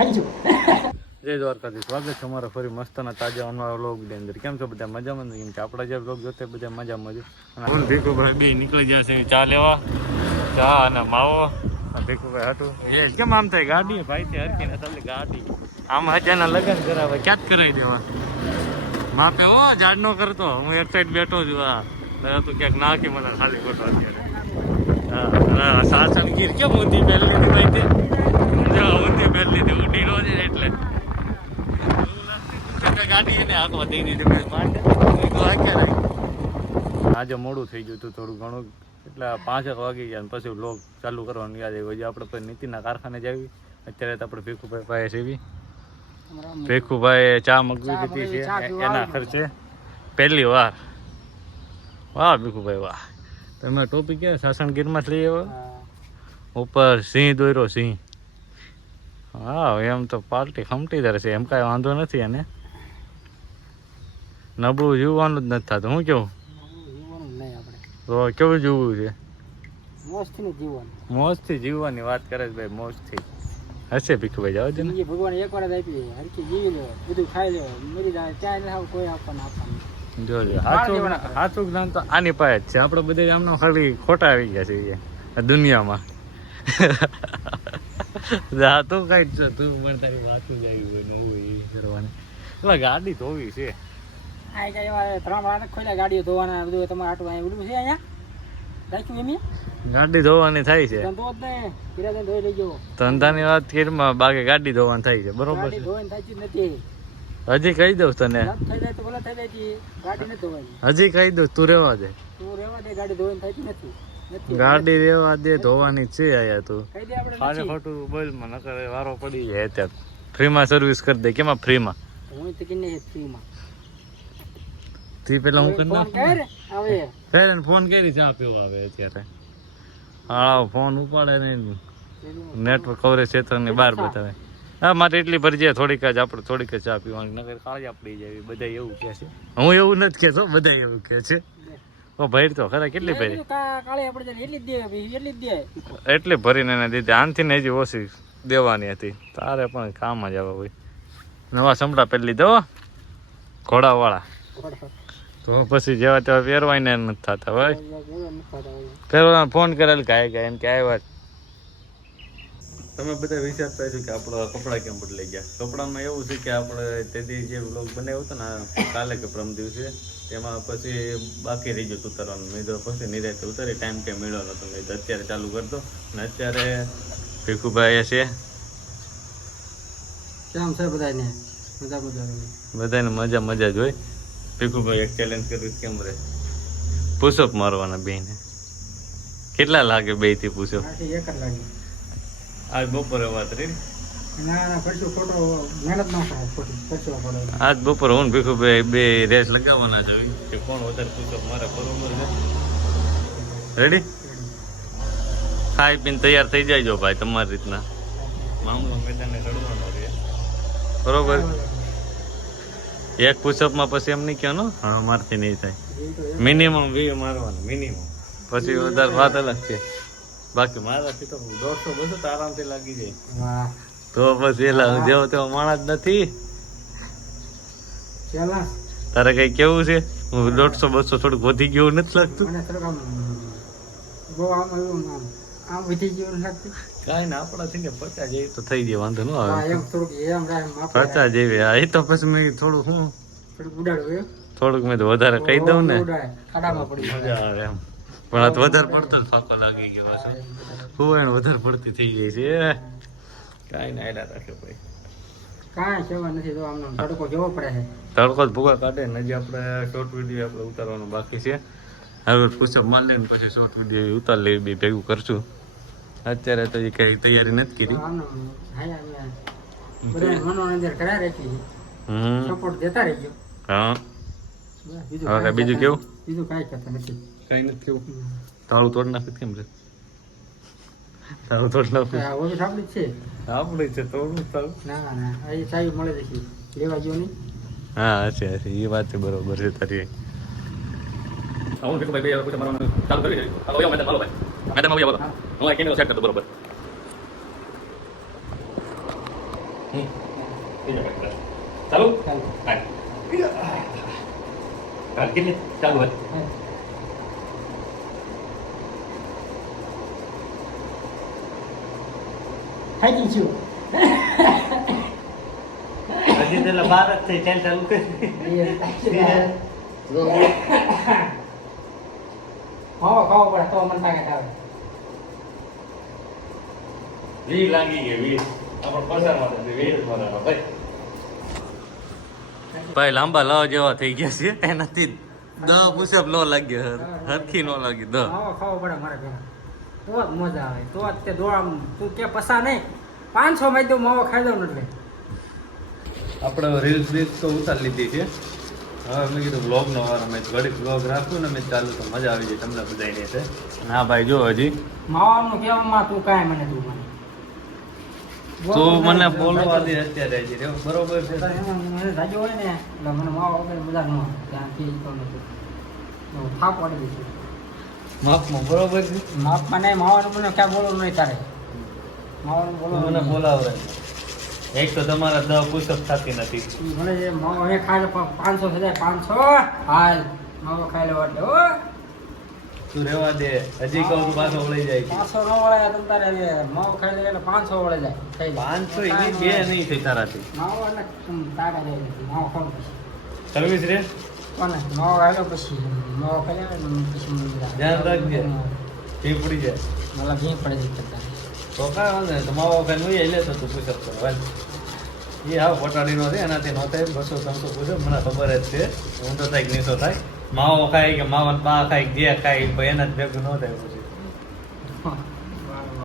જય દ્વારકાથી સ્વાગત છે અમારા ફરી મસ્તના તાજા અનવા વ્લોગની અંદર. કેમ છો બધા મજામાં? કેમ કે આપણા જે વ્લોગ જોતે બધા મજામાં જ. ફૂલ ભીખુભાઈ બે નીકળી ગયા છે ચા લેવા, ચા અને માવો. ભીખુભાઈ હતું એ કેમ આમ થાય ગાડી ભાઈ તે હરકી ને ચાલે ગાડી આમ હજાના લગ્ન કરાવે ક્યાં જ કરાવી દેવા માપે હો જાડ નો કરતો. હું એક સાઈડ બેઠો છું. આ તું ક્યાંક નાખી મને ખાલી ખોટો અત્યારે. હા સાસણ ગીર કેમ ઊંધી પહેલી લીધી ભાઈ તે ઊંધી પહેલી લીધી ઉડી નો છે એટલે ગાડી એને હાથમાં દઈ દીધું. આજે મોડું થઈ ગયું હતું થોડું ઘણું એટલે 5 વાગી ગયા પછી વ્લોગ ચાલુ કરવાનું યાદ આવ્યું. હજી આપણે પછી નીતિના કારખાને જ આવી. અત્યારે તો આપણે ભીખુભાઈ પાસે સેવી. ભીખુભાઈ ચા મગવી દીધી છે એના ખર્ચે પહેલી વાર. વાહ ભીખુભાઈ વાહ. તમે ટોપી ક્યાં સાસણગીરમાં જ લઈ આવ્યો? ઉપર સિંહ દોર્યો સિંહ. હા એમ તો પાર્ટી ખમટીદાર છે એમ કાંઈ વાંધો નથી. એને નબળું જીવવાનું જ નથી થતું. શું કેવું તો કેવું જીવવું છે? મોજથી જીવવાની વાત કરે છે ભાઈ. મોજથી હશે ભીખુભાઈ જાવ છે ને. ભગવાન એક વાર જ આપી હરકી જીવી લો, બધું ખાઈ લો, મરી જાય ત્યાં ના કોઈ આપવાનું જોજો સાચું જ્ઞાન તો આની પાસે જ છે. આપણે બધા આમનો ખાલી ખોટા આવી ગયા છે આ દુનિયામાં. હા તું કઈ તું પણ તારી વાતું જ આવી હોય નવું કરવાની. એટલે ગાડી ધોવી છે. ગાડીઓ ધોવાના બધું તમારે આટલું બધું છે અહીંયા રાખ્યું એમ ગાડી ધોવાની થાય છે. ધોઈ લઈ જવો ધંધાની વાત કરીમાં બાકી ગાડી ધોવાની થાય છે. બરોબર છે. હજી કહી દઉં તને, હજી કહી દઉં તું રેવા દે. ગાડી ધોવાની થતી નથી. ગાડી રેવા દે, ધોવાની છે આયા તું. ખાલી ખોટું બોલ માં નકર વારો પડી જાય. અત્યારે ફ્રીમાં સર્વિસ કરી દે. કેમાં ફ્રીમાં? હું તો કિને ફ્રીમાં તી પેલા હું કરી ફોન કરી ચા પીવા આવે અત્યારે. હા ફોન ઉપાડે નહીં, નેટવર્ક કવરેજ ક્ષેત્રની બહાર બતાવે. હા મારે એટલી ભરી જાય થોડીક જ આપણે થોડીક જ ચા પીવાની નકર કાળી આપડી જાય. બધા એવું કહે છે. હું એવું નથી કહેતો, બધા એવું કહે છે. ઓ ભરી તો ખરા કેટલી ભરી? એટલી ભરીને એને દીધી. આનથી ને હજી ઓછી દેવાની હતી. તારે પણ કામ જ આવે ભાઈ. નવા સમડા પહેરી લીધો ઘોડાવાળા. તો પછી જેવા તેવા પહેરવાય નથી થતા ભાઈ. પહેરવા ફોન કરેલ કે એમ કે આવ્યા. તમે બધા વિચારતા છો કે આપણા કપડાં કેમ બદલાઈ ગયા. કપડામાં એવું છે કે આપણે તેથી જે વ્લોગ બનાવ્યો હતો ને કાલે કે પ્રમ દિવસે તેમાં પછી બાકી રહી ગયું ઉતારવાનું. મેં તો પછી નિરાતે ઉતારી ટાઈમ કે મેળવ્યો નતો. મેં તો અત્યારે ચાલુ કરતો ને અત્યારે ભીખુભાઈ છે. કેમ છે બધાને? બધાને મજા મજા જ હોય. ભીખુભાઈ એક ચેલેન્જ કર્યું કેમ રે પુશઅપ મારવાના બેને. કેટલા લાગે બે થી પુશઅપ? આજ બપોરે વાત રહી. આજ બપોરે હું ભીખુભાઈ બે રેસ લગાવવાના છે કે કોણ વધારે પુશઅપ મારે. બરોબર છે? રેડી? ખાઈ પીને તૈયાર થઈ જાય ભાઈ તમારી રીતના. મામલો મેદાને રડવાનો રહે. બરોબર? એક પુશઅપમાં પછી એમ નહીં કહેવાનો હા મારથી નહીં થાય. મિનિમમ 20 મારવાનું મિનિમમ. પછી વધારે વાત અલગ છે. બાકી મારાથી તો 150-200 તો આરામથી લાગી જાય. તો પછી એલા જેવો તેવો માણસ નથી. તારે કઈ કેવું છે? હું 150-200 થોડુંક વધી ગયું નથી લાગતું? કાંઈ ને આપણાથી ને 50 જેવી તો થઈ જાય. વાંધો ન આવે. 50 જેવી એ તો પછી મેં થોડુંક હું થોડુંક મેં તો વધારે કહી દઉં ને મજા આવે એમ. પણ આ તો વધારે પડતો જ ફાંકો લાગી ગયો છે. હું વધારે પડતી થઈ ગઈ છે. કાંઈ ના એડા રાખે ભાઈ. કાંઈ સેવા નથી. તો આમનો તડકો કેવો પડે છે. તડકો જ ભૂગા કાઢે ને. હજી આપણે શોર્ટ વિડીયો આપણે ઉતારવાનું બાકી છે. હવે પુશઅપ માર લઈને પછી શોર્ટ વિડીયો ઉતાર લેવી બે ભેગું કરશું. અત્યારે તો એ કઈ તૈયારી નથી કરી. સપોર્ટ દેતા રહેજો. હા હવે બીજું કેવું? બીજું કાંઈ કરતા નથી. કઈ નથી કેવું? તાળું તોડ નાખી કેમ છે? તાળું તોડ નાખું આપડી છે. આપડે છે તોડું તાળું? ના ના એ સારી મળે છે લેવા જો નહીં. હા હશે હશે એ વાત બરોબર છે તારી. હું ભીખુભાઈ બે પૂછે મારવાનું ચાલુ કરી દે. હાલો મેડમ હાલો ભાઈ. મેડમ આવો બોલો. હું આ કેમેરો સેટ કરતો બરોબર. ચાલુ ચાલો. કેટલી ચાલુ હોય થઈ ગયું છું. હજી તો બાર જ થઈ ચાલ ચાલુ કરી માવો ખાવો પડે તો મને તાકાત આવે. વી લાગી ગઈ વી આપણો પસારમાં થતી વી મારવાનો ભાઈ ભાઈ લાંબા લાવ જેવા થઈ ગયા છે એનાથી 10 પુશઅપ નો લાગ્યો હરખી નો લાગી 10 માવો ખાવો પડે મારે પેલા તો જ મજા આવે તો જ તે દોડા તું કે પસા નહીં 500 માં તો માવો ખાઈ દઉં એટલે આપણે રીલ્સ રીલ્સ તો ઉતારી લીધી છે હવે મેં કીધું બ્લોગનો વાર મેં ઘડીક બ્લોગ રાખું ને મેં ચાલુ તો મજા આવી જાય તમને બધાને છે અને હા ભાઈ જો હજી માવાનું કેવામાં તું કાંઈ મને તું મને તું મને બોલવા દે અત્યારે હજી રે બરોબર છે મને રાજો હોય ને એટલે મને માવો વગર મજા ન આવે ત્યાંથી તો નથી થાપ પડી ગઈ છે માપમાં બરોબર છે માપમાં નહીં માવાનું મને ક્યાં બોલવું નહીં તારે માવાનું તું બોલવું મને બોલાવરે એક તો તમારા 10 પુશઅપ થતી નથી મને જે માવો એ ખાય 500 થઈ જાય 500 હાલ માવો ખાઈ લો એટલે હો તું રહેવા દે હજી કહું તું પાછો વળી જાય છે 500 નો વળે તમ તારે માવો ખાઈ લે એટલે 500 વળે જાય થઈ જાય 500 એની બે નહીં થઈ તારાથી માવો એટલે તાકા જાય નથી માવો ખાવ પછી સર્વિસ રે કોને માવો ખાઈ લો પછી માવો ખાઈ લે પછી મને ધ્યાન રાખજે ઘી પડી જાય मला ઘી પડે છે તો કાંઈ વાંધો નહીં તો માવો ખાઈને વહી લે તો તું પુશઅપ કરો હાલ એ હા પોટાડીનો છે એનાથી નો થાય 200 300 પુશઅપ મને ખબર જ છે હું તો થાય કે નીસો થાય માવો ખાય કે માવા બા ખાય કે જે ખાય પણ એના જ ભેગું ન થાય પછી